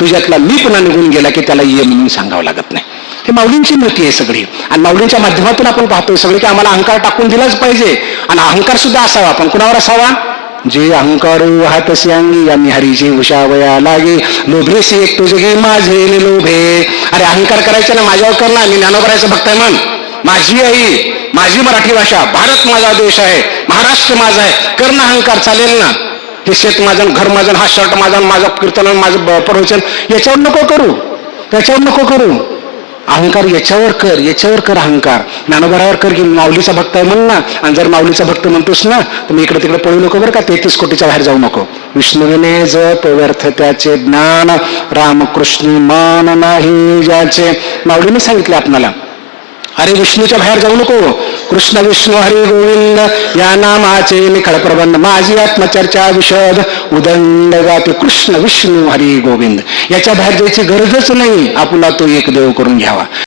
तुझ्यातला मीपणा निघून गेला की त्याला ये म्हणून सांगावं लागत नाही. हे माऊलींची मती आहे सगळी. आणि माऊलींच्या माध्यमातून आपण पाहतोय सगळे की आम्हाला अहंकार टाकून दिलाच पाहिजे. आणि अहंकार सुद्धा असावा, पण कुणावर असावा? जे अहंकार हातसी अंगी आम्ही हरीची उशावया लागे लोभेसी एक तुझे माझे लोभे. अरे अहंकार करायचा ना, माझ्यावर कर ना, मी ज्ञानोबरायचं भक्त आहे म्हण. माझी आई, माझी मराठी भाषा, भारत माझा देश आहे, महाराष्ट्र माझा आहे, कर ना अहंकार, चालेल ना. हे शेत माझं, घर माझं, हा शर्ट माझा, माझं कीर्तन, माझं प्रवचन, याच्यावर नको करू, त्याच्यावर नको करू. अहंकार याच्यावर कर, याच्यावर कर अहंकार. ज्ञानोबरावर कर की माऊलीचा भक्त आहे म्हण ना. आणि जर माऊलीचा भक्त म्हणतोस ना तर मी इकडे तिकडे पळू नको बरं का, 33 कोटीच्या बाहेर जाऊ नको. विष्णुविने जप व्यर्थ त्याचे ज्ञान, रामकृष्ण मान नाही ज्याचे. माऊलीने सांगितले आपणाला, अरे विष्णूच्या बाहेर जाऊ नको. कृष्ण विष्णू हरी गोविंद या नामाचे निखळ प्रबंध, माझी आत्मचर्चा विशद उदंड गाते. कृष्ण विष्णू हरी गोविंद याच्या बाहेर जायची गरजच नाही. आपला तो एक देव करून घ्यावा.